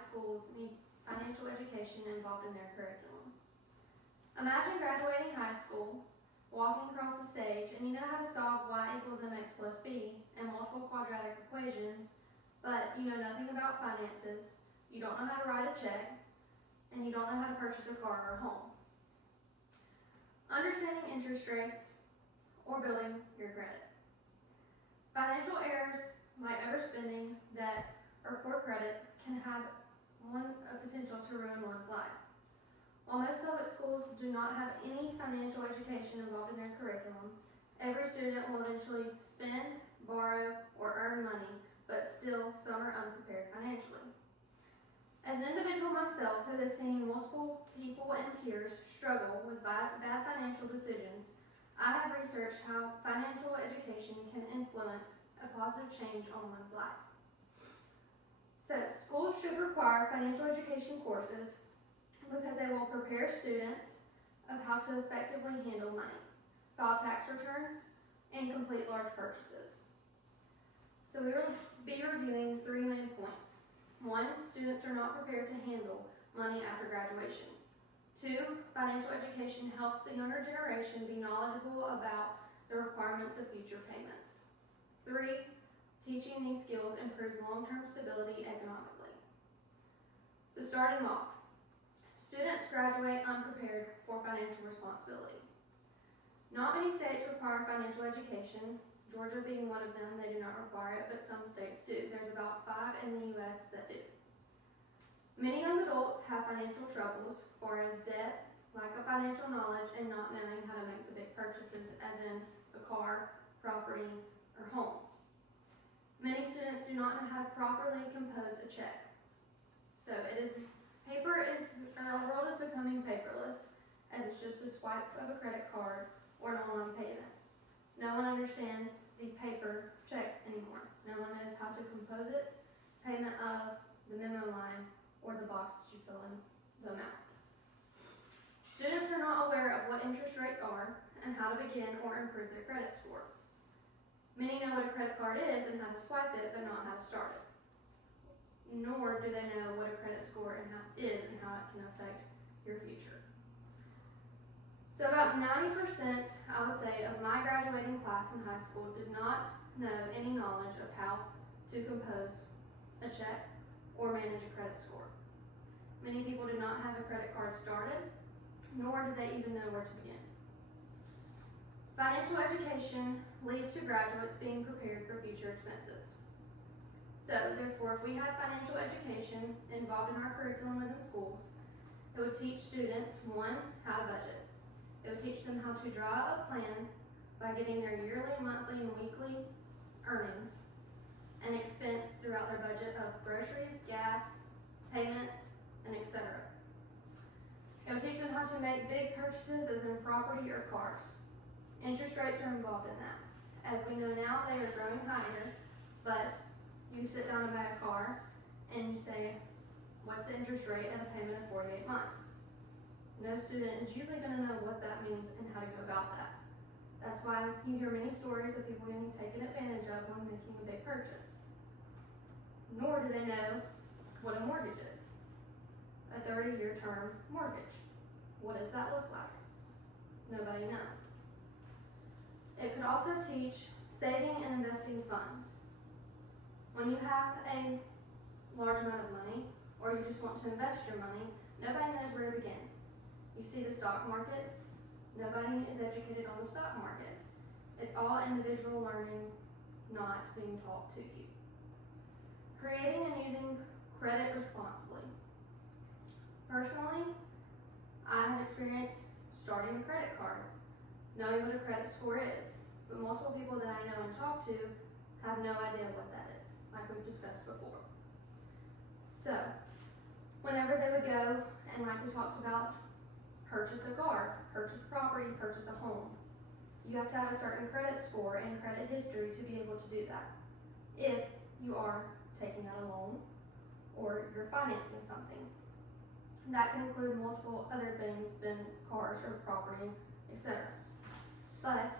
schools need financial education involved in their curriculum. Imagine graduating high school, walking across the stage, and you know how to solve y equals mx plus b and multiple quadratic equations, but you know nothing about finances, you don't know how to write a check, and you don't know how to purchase a car or a home. Understanding interest rates or building your credit. Financial errors like overspending, debt, or poor credit can have a potential to ruin one's life. While most public schools do not have any financial education involved in their curriculum, every student will eventually spend, borrow, or earn money, but still some are unprepared financially. As an individual myself who has seen multiple people and peers struggle with bad financial decisions, I have researched how financial education can influence a positive change on one's life. So, schools should require financial education courses because they will prepare students of how to effectively handle money, file tax returns, and complete large purchases. So we will be reviewing 3 main points. 1, students are not prepared to handle money after graduation. 2, financial education helps the younger generation be knowledgeable about the requirements of future payments. 3, teaching these skills improves long-term stability economically. So starting off, students graduate unprepared for financial responsibility. Not many states require financial education, Georgia being one of them. They do not require it, but some states do. There's about 5 in the U.S. that do. Many young adults have financial troubles, as far as debt, lack of financial knowledge, and not knowing how to make the big purchases, as in a car, property, or homes. Many students do not know how to properly compose a check. So our world is becoming paperless, as it's just a swipe of a credit card or an online payment. No one understands the paper check anymore. No one knows how to compose it, payment of, the memo line, or the box that you fill in the amount. Students are not aware of what interest rates are and how to begin or improve their credit score. Many know what a credit card is and how to swipe it, but not how to start it. Nor do they know what a credit score is and how it can affect your future. So about 90%, I would say, of my graduating class in high school did not know any knowledge of how to compose a check or manage a credit score. Many people did not have a credit card started, nor did they even know where to begin. Financial education leads to graduates being prepared for future expenses. So, therefore, if we had financial education involved in our curriculum within schools, it would teach students, 1, how to budget. It would teach them how to draw a plan by getting their yearly, monthly, and weekly earnings and expense throughout their budget of groceries, gas, payments, and etc. It would teach them how to make big purchases, as in property or cars. Interest rates are involved in that. As we know now, they are growing higher, but you sit down and buy a car and you say, what's the interest rate and the payment of 48 months? No student is usually going to know what that means and how to go about that. That's why you hear many stories of people getting taken advantage of when making a big purchase. Nor do they know what a mortgage is. A 30-year term mortgage. What does that look like? Nobody knows. It could also teach saving and investing funds. When you have a large amount of money, or you just want to invest your money, nobody knows where to begin. You see the stock market, nobody is educated on the stock market. It's all individual learning, not being taught to you. Creating and using credit responsibly. Personally, I have experienced starting a credit card, knowing what a credit score is, but multiple people that I know and talk to have no idea what that is, like we've discussed before. So, whenever they would go, and like we talked about, purchase a car, purchase property, purchase a home, you have to have a certain credit score and credit history to be able to do that. If you are taking out a loan or you're financing something. That can include multiple other things than cars or property, etc. But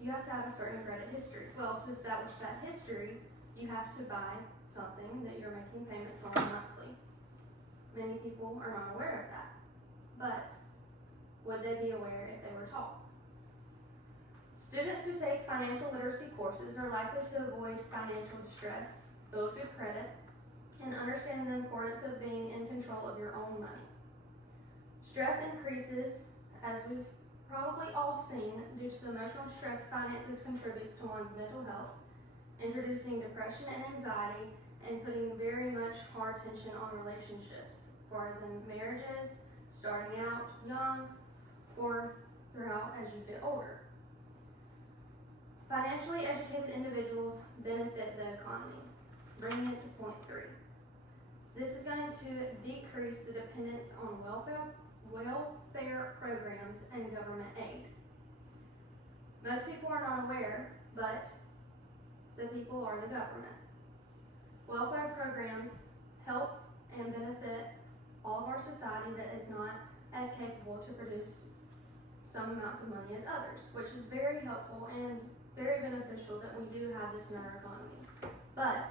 you have to have a certain credit history. Well, to establish that history, you have to buy something that you're making payments on monthly. many people are not aware of that. But would they be aware if they were taught? Students who take financial literacy courses are likely to avoid financial distress, build good credit, and understand the importance of being in control of your own money. Stress increases, as we've probably all seen, due to the emotional stress finances contributes to one's mental health, introducing depression and anxiety, and putting very much hard tension on relationships, as far as in marriages, starting out young, or throughout as you get older. Financially educated individuals benefit the economy, bringing it to point 3. This is going to decrease the dependence on welfare programs and government aid. Most people are not aware, but the people are the government. Welfare programs help and benefit all of our society that is not as capable to produce some amounts of money as others, which is very helpful and very beneficial that we do have this in our economy. But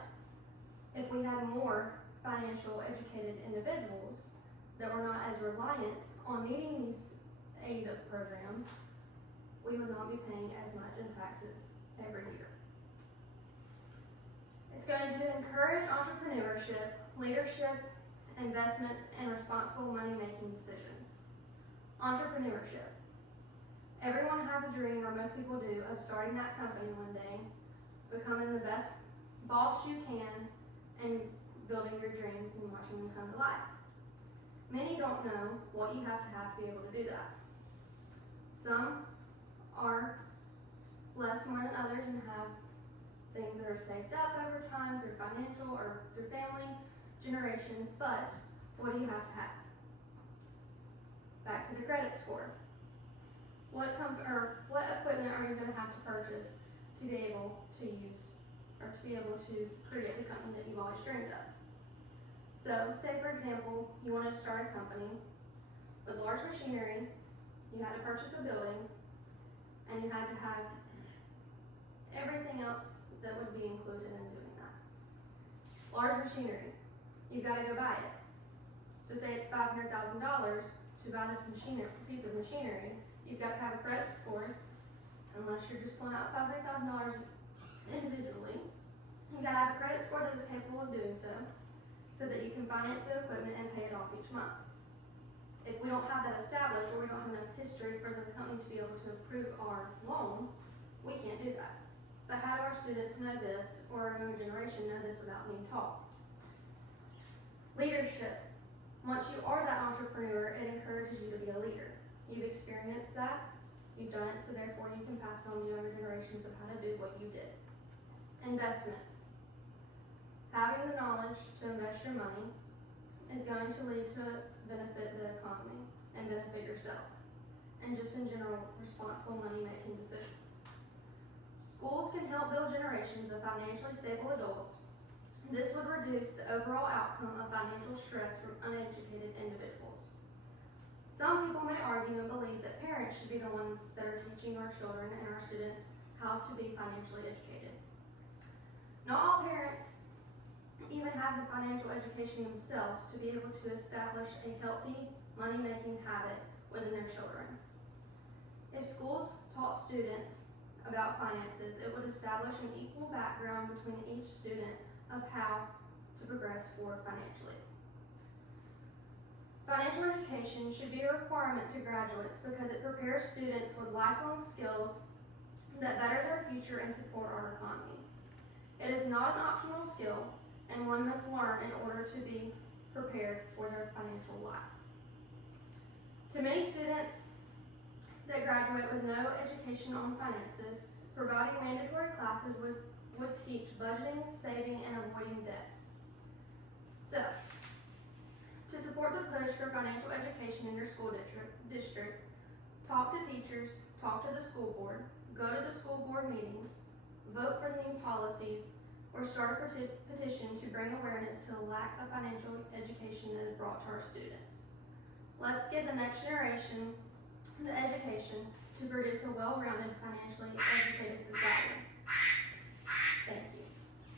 if we had more financial educated individuals that were not as reliant on needing these aid of programs, we would not be paying as much in taxes every year. It's going to encourage entrepreneurship, leadership, investments, and responsible money-making decisions. Entrepreneurship. Everyone has a dream, or most people do, of starting that company one day, becoming the best boss you can, and building your dreams and watching them come to life. Many don't know what you have to be able to do that. Some are blessed more than others and have things that are saved up over time through financial or through family generations, but what do you have to have? Back to the credit score. What equipment are you going to have to purchase to be able to use, or to be able to create the company that you've always dreamed of? So, say for example, you want to start a company with large machinery, you had to purchase a building, and you had to have everything else that would be included in doing that. Large machinery, you've got to go buy it. So say it's $500,000 to buy this piece of machinery. You've got to have a credit score, unless you're just pulling out $500,000 individually. You've got to have a credit score that is capable of doing so that you can finance the equipment and pay it off each month. If we don't have that established, or we don't have enough history for the company to be able to approve our loan, we can't do that. But how do our students know this, or our younger generation know this without being taught? Leadership. Once you are that entrepreneur, it encourages you to be a leader. You've experienced that, you've done it, so therefore you can pass it on to younger generations of how to do what you did. Investments. Having the knowledge to invest your money is going to lead to benefit the economy and benefit yourself, and just in general, responsible money-making decisions. Schools can help build generations of financially stable adults. This would reduce the overall outcome of financial stress from uneducated individuals. Some people may argue and believe that parents should be the ones that are teaching our children and our students how to be financially educated. Not all parents even have the financial education themselves to be able to establish a healthy money-making habit within their children. If schools taught students about finances, it would establish an equal background between each student of how to progress forward financially. Financial education should be a requirement to graduates because it prepares students with lifelong skills that better their future and support our economy. It is not an optional skill, and one must learn in order to be prepared for their financial life. To many students that graduate with no education on finances, providing mandatory classes would teach budgeting, saving, and avoiding debt. So, to support the push for financial education in your school district, talk to teachers, talk to the school board, go to the school board meetings, vote for new policies, or start a petition to bring awareness to the lack of financial education that is brought to our students. Let's give the next generation the education to produce a well-rounded, financially educated society.